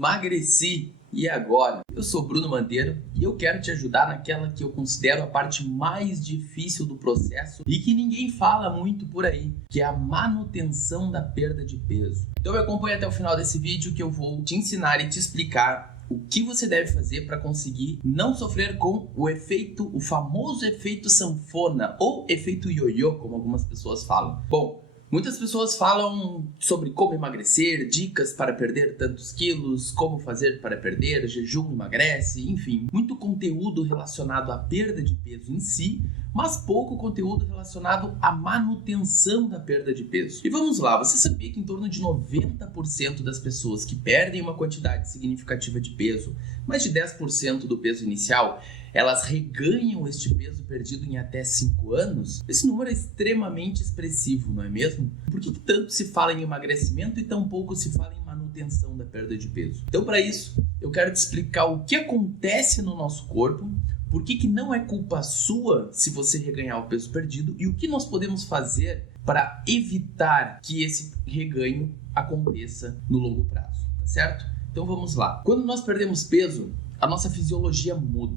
emagreci. E agora? Eu sou Bruno Mandeiro e eu quero te ajudar naquela que eu considero a parte mais difícil do processo e que ninguém fala muito por aí, que é a manutenção da perda de peso. Então me acompanha até o final desse vídeo que eu vou te ensinar e te explicar o que você deve fazer para conseguir não sofrer com o famoso efeito sanfona ou efeito ioiô, como algumas pessoas falam. Bom, muitas pessoas falam sobre como emagrecer, dicas para perder tantos quilos, como fazer para perder, jejum emagrece, enfim, muito conteúdo relacionado à perda de peso em si, mas pouco conteúdo relacionado à manutenção da perda de peso. E vamos lá, você sabia que em torno de 90% das pessoas que perdem uma quantidade significativa de peso, mais de 10% do peso inicial, elas reganham este peso perdido em até 5 anos? Esse número é extremamente expressivo, não é mesmo? Por que tanto se fala em emagrecimento e tão pouco se fala em manutenção da perda de peso? Então, para isso, eu quero te explicar o que acontece no nosso corpo, por que não é culpa sua se você reganhar o peso perdido e o que nós podemos fazer para evitar que esse reganho aconteça no longo prazo, tá certo? Então vamos lá. Quando nós perdemos peso, a nossa fisiologia muda.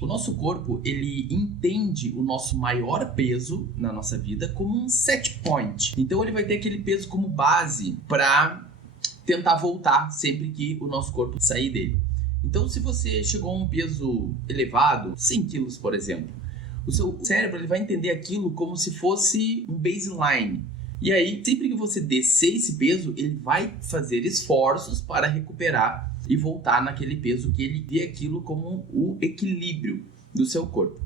O nosso corpo, ele entende o nosso maior peso na nossa vida como um set point. Então ele vai ter aquele peso como base para tentar voltar sempre que o nosso corpo sair dele. Então se você chegou a um peso elevado, 100 quilos por exemplo, o seu cérebro ele vai entender aquilo como se fosse um baseline. E aí, sempre que você descer esse peso, ele vai fazer esforços para recuperar e voltar naquele peso que ele vê aquilo como o equilíbrio do seu corpo.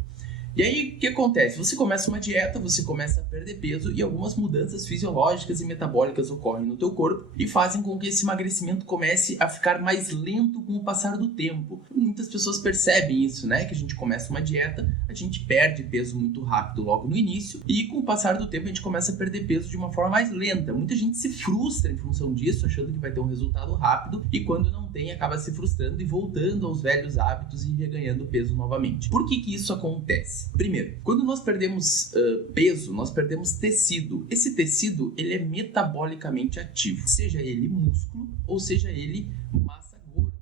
E aí, o que acontece? Você começa uma dieta, você começa a perder peso e algumas mudanças fisiológicas e metabólicas ocorrem no teu corpo e fazem com que esse emagrecimento comece a ficar mais lento com o passar do tempo. Muitas pessoas percebem isso, né? Que a gente começa uma dieta, a gente perde peso muito rápido logo no início e com o passar do tempo a gente começa a perder peso de uma forma mais lenta. Muita gente se frustra em função disso, achando que vai ter um resultado rápido e quando não tem, acaba se frustrando e voltando aos velhos hábitos e reganhando peso novamente. Por que isso acontece? Primeiro, quando nós perdemos peso, nós perdemos tecido. Esse tecido, ele é metabolicamente ativo, seja ele músculo ou seja ele massa gorda.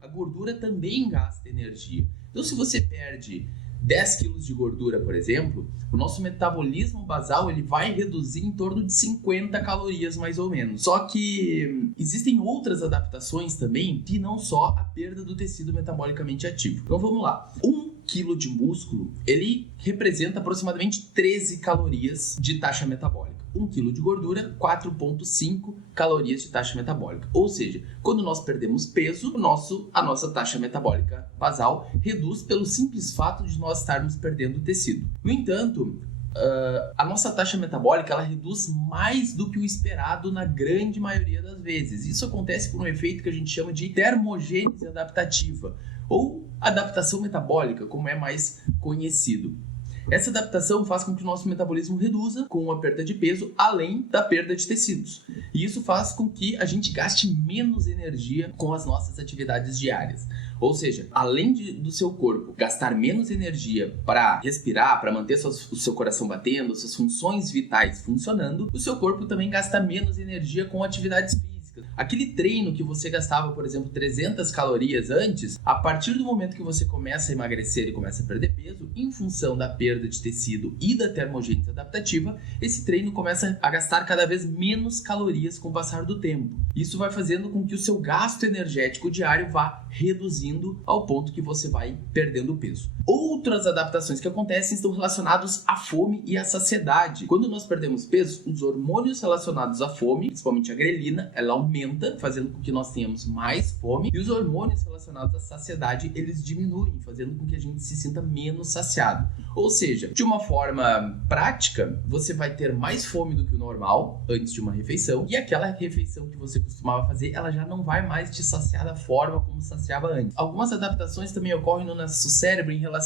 A gordura também gasta energia. Então, se você perde 10 quilos de gordura, por exemplo, o nosso metabolismo basal ele vai reduzir em torno de 50 calorias mais ou menos. Só que existem outras adaptações também que não só a perda do tecido metabolicamente ativo. Então vamos lá. 1 quilo de músculo, ele representa aproximadamente 13 calorias de taxa metabólica. 1 quilo de gordura, 4,5 calorias de taxa metabólica. Ou seja, quando nós perdemos peso, a nossa taxa metabólica basal reduz pelo simples fato de nós estarmos perdendo tecido. No entanto, a nossa taxa metabólica ela reduz mais do que o esperado na grande maioria das vezes. Isso acontece por um efeito que a gente chama de termogênese adaptativa, ou adaptação metabólica, como é mais conhecido. Essa adaptação faz com que o nosso metabolismo reduza com a perda de peso, além da perda de tecidos. E isso faz com que a gente gaste menos energia com as nossas atividades diárias. Ou seja, além do seu corpo gastar menos energia para respirar, para manter o seu coração batendo, suas funções vitais funcionando, o seu corpo também gasta menos energia com atividades físicas. Aquele treino que você gastava, por exemplo, 300 calorias antes, a partir do momento que você começa a emagrecer e começa a perder peso, em função da perda de tecido e da termogênese adaptativa, esse treino começa a gastar cada vez menos calorias com o passar do tempo. Isso vai fazendo com que o seu gasto energético diário vá reduzindo ao ponto que você vai perdendo peso. Outras adaptações que acontecem estão relacionadas à fome e à saciedade. Quando nós perdemos peso, os hormônios relacionados à fome, principalmente a grelina, ela aumenta, fazendo com que nós tenhamos mais fome, e os hormônios relacionados à saciedade, eles diminuem, fazendo com que a gente se sinta menos saciado. Ou seja, de uma forma prática, você vai ter mais fome do que o normal antes de uma refeição, e aquela refeição que você costumava fazer, ela já não vai mais te saciar da forma como saciava antes. Algumas adaptações também ocorrem no nosso cérebro em relação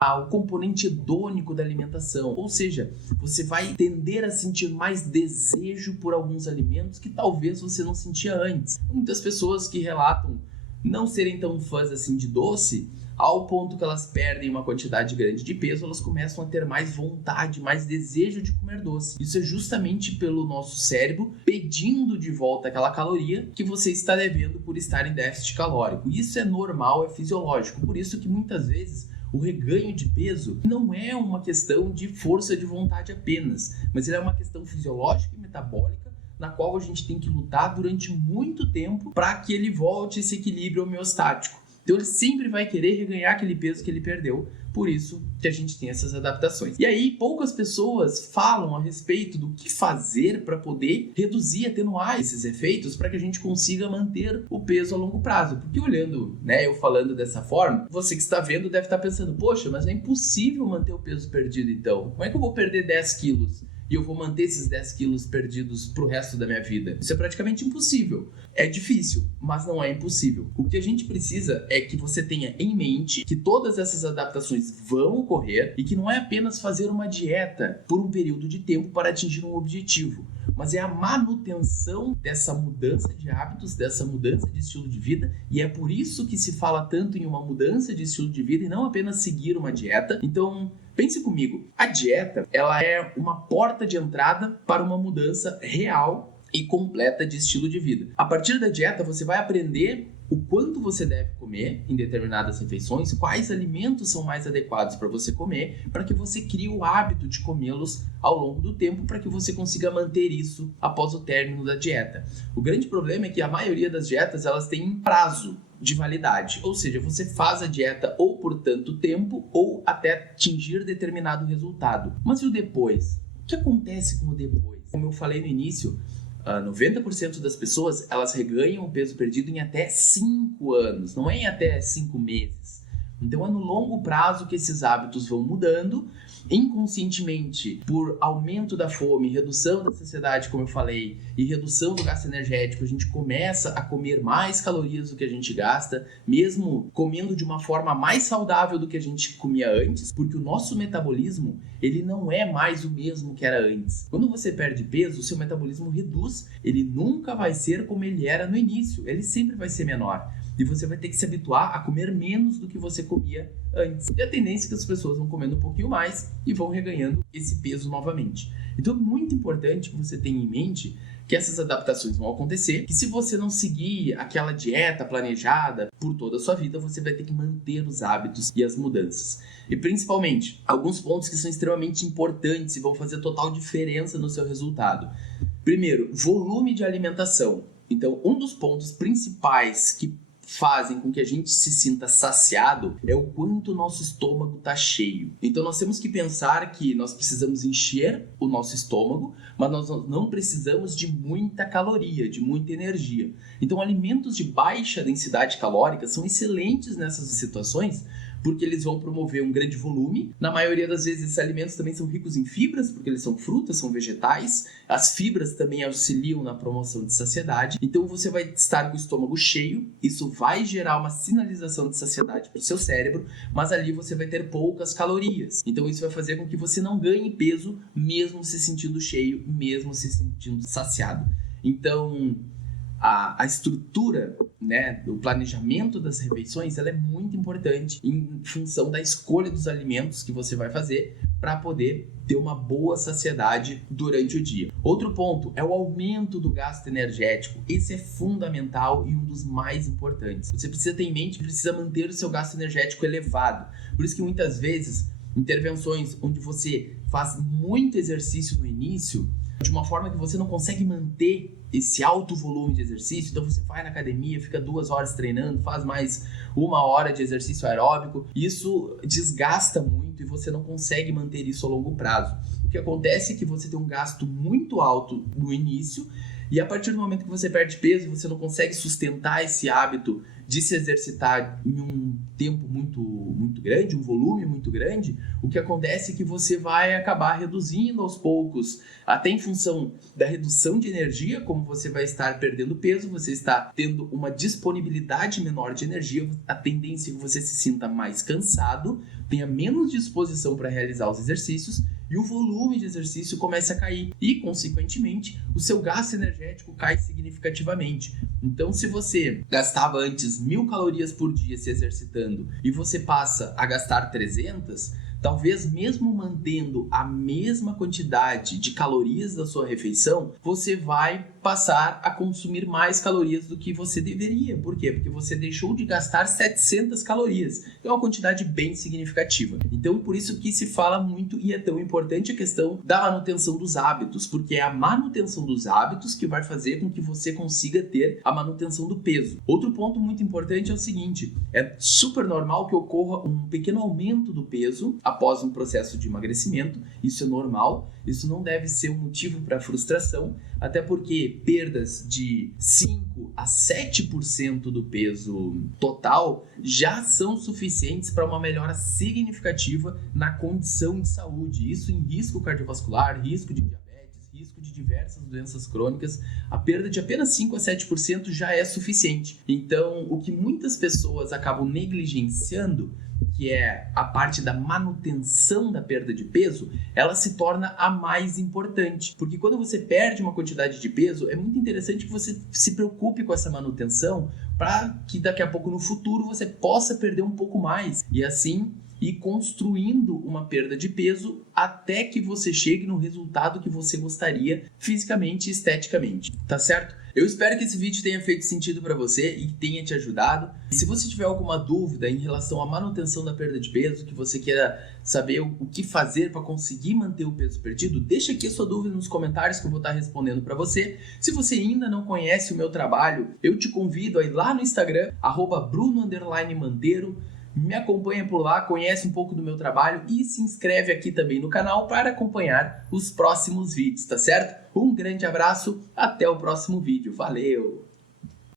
ao componente hedônico da alimentação, ou seja, você vai tender a sentir mais desejo por alguns alimentos que talvez você não sentia antes. Muitas pessoas que relatam não serem tão fãs assim de doce, ao ponto que elas perdem uma quantidade grande de peso, elas começam a ter mais vontade, mais desejo de comer doce. Isso é justamente pelo nosso cérebro pedindo de volta aquela caloria que você está devendo por estar em déficit calórico. Isso é normal, é fisiológico. Por isso que muitas vezes o reganho de peso não é uma questão de força de vontade apenas, mas ele é uma questão fisiológica e metabólica na qual a gente tem que lutar durante muito tempo para que ele volte a esse equilíbrio homeostático. Então ele sempre vai querer reganhar aquele peso que ele perdeu, por isso que a gente tem essas adaptações. E aí poucas pessoas falam a respeito do que fazer para poder reduzir, atenuar esses efeitos para que a gente consiga manter o peso a longo prazo. Porque olhando, eu falando dessa forma, você que está vendo deve estar pensando, poxa, mas é impossível manter o peso perdido então. Como é que eu vou perder 10 quilos? E eu vou manter esses 10 quilos perdidos pro resto da minha vida? Isso é praticamente impossível. É difícil, mas não é impossível. O que a gente precisa é que você tenha em mente que todas essas adaptações vão ocorrer e que não é apenas fazer uma dieta por um período de tempo para atingir um objetivo, mas é a manutenção dessa mudança de hábitos, dessa mudança de estilo de vida, e é por isso que se fala tanto em uma mudança de estilo de vida e não apenas seguir uma dieta. Então, pense comigo, a dieta ela é uma porta de entrada para uma mudança real e completa de estilo de vida. A partir da dieta, você vai aprender o quanto você deve comer em determinadas refeições, quais alimentos são mais adequados para você comer, para que você crie o hábito de comê-los ao longo do tempo, para que você consiga manter isso após o término da dieta. O grande problema é que a maioria das dietas elas têm um prazo de validade, ou seja, você faz a dieta ou por tanto tempo ou até atingir determinado resultado. Mas e o depois? O que acontece com o depois? Como eu falei no início, 90% das pessoas elas reganham o peso perdido em até 5 anos, não é em até 5 meses. Então é no longo prazo que esses hábitos vão mudando, inconscientemente, por aumento da fome, redução da saciedade, como eu falei, e redução do gasto energético, a gente começa a comer mais calorias do que a gente gasta, mesmo comendo de uma forma mais saudável do que a gente comia antes, porque o nosso metabolismo, ele não é mais o mesmo que era antes. Quando você perde peso, o seu metabolismo reduz, ele nunca vai ser como ele era no início, ele sempre vai ser menor. E você vai ter que se habituar a comer menos do que você comia antes. E a tendência é que as pessoas vão comendo um pouquinho mais e vão reganhando esse peso novamente. Então é muito importante que você tenha em mente que essas adaptações vão acontecer, que se você não seguir aquela dieta planejada por toda a sua vida, você vai ter que manter os hábitos e as mudanças. E principalmente, alguns pontos que são extremamente importantes e vão fazer total diferença no seu resultado. Primeiro, volume de alimentação. Então, um dos pontos principais que fazem com que a gente se sinta saciado é o quanto o nosso estômago está cheio. Então nós temos que pensar que nós precisamos encher o nosso estômago, mas nós não precisamos de muita caloria, de muita energia. Então alimentos de baixa densidade calórica são excelentes nessas situações, porque eles vão promover um grande volume. Na maioria das vezes, esses alimentos também são ricos em fibras, porque eles são frutas, são vegetais. As fibras também auxiliam na promoção de saciedade. Então, você vai estar com o estômago cheio. Isso vai gerar uma sinalização de saciedade para o seu cérebro, mas ali você vai ter poucas calorias. Então, isso vai fazer com que você não ganhe peso, mesmo se sentindo cheio, mesmo se sentindo saciado. Então, a estrutura, do planejamento das refeições, ela é muito importante em função da escolha dos alimentos que você vai fazer para poder ter uma boa saciedade durante o dia. Outro ponto é o aumento do gasto energético. Esse é fundamental e um dos mais importantes. Você precisa ter em mente que precisa manter o seu gasto energético elevado. Por isso que muitas vezes intervenções onde você faz muito exercício no início, de uma forma que você não consegue manter esse alto volume de exercício, então você vai na academia, fica 2 horas treinando, faz mais 1 hora de exercício aeróbico, isso desgasta muito e você não consegue manter isso a longo prazo. O que acontece é que você tem um gasto muito alto no início e a partir do momento que você perde peso, você não consegue sustentar esse hábito de se exercitar em um tempo muito grande, um volume muito grande, o que acontece é que você vai acabar reduzindo aos poucos, até em função da redução de energia, como você vai estar perdendo peso, você está tendo uma disponibilidade menor de energia, a tendência é que você se sinta mais cansado, tenha menos disposição para realizar os exercícios, e o volume de exercício começa a cair e, consequentemente, o seu gasto energético cai significativamente. Então, se você gastava antes 1.000 calorias por dia se exercitando e você passa a gastar 300, talvez mesmo mantendo a mesma quantidade de calorias da sua refeição, você vai passar a consumir mais calorias do que você deveria. Por quê? Porque você deixou de gastar 700 calorias. É uma quantidade bem significativa. Então, por isso que se fala muito e é tão importante a questão da manutenção dos hábitos, porque é a manutenção dos hábitos que vai fazer com que você consiga ter a manutenção do peso. Outro ponto muito importante é o seguinte: é super normal que ocorra um pequeno aumento do peso após um processo de emagrecimento. Isso é normal, isso não deve ser um motivo para frustração, até porque perdas de 5 a 7% do peso total já são suficientes para uma melhora significativa na condição de saúde. Isso em risco cardiovascular, risco de diabetes, risco de diversas doenças crônicas. A perda de apenas 5 a 7% já é suficiente. Então, o que muitas pessoas acabam negligenciando, que é a parte da manutenção da perda de peso, ela se torna a mais importante. Porque quando você perde uma quantidade de peso, é muito interessante que você se preocupe com essa manutenção para que daqui a pouco no futuro você possa perder um pouco mais. E assim ir construindo uma perda de peso até que você chegue no resultado que você gostaria fisicamente e esteticamente. Tá certo? Eu espero que esse vídeo tenha feito sentido para você e tenha te ajudado. E se você tiver alguma dúvida em relação à manutenção da perda de peso, que você queira saber o que fazer para conseguir manter o peso perdido, deixa aqui a sua dúvida nos comentários que eu vou estar respondendo para você. Se você ainda não conhece o meu trabalho, eu te convido a ir lá no Instagram, @bruno_mandeiro. Me acompanha por lá, conhece um pouco do meu trabalho e se inscreve aqui também no canal para acompanhar os próximos vídeos, tá certo? Um grande abraço, até o próximo vídeo. Valeu!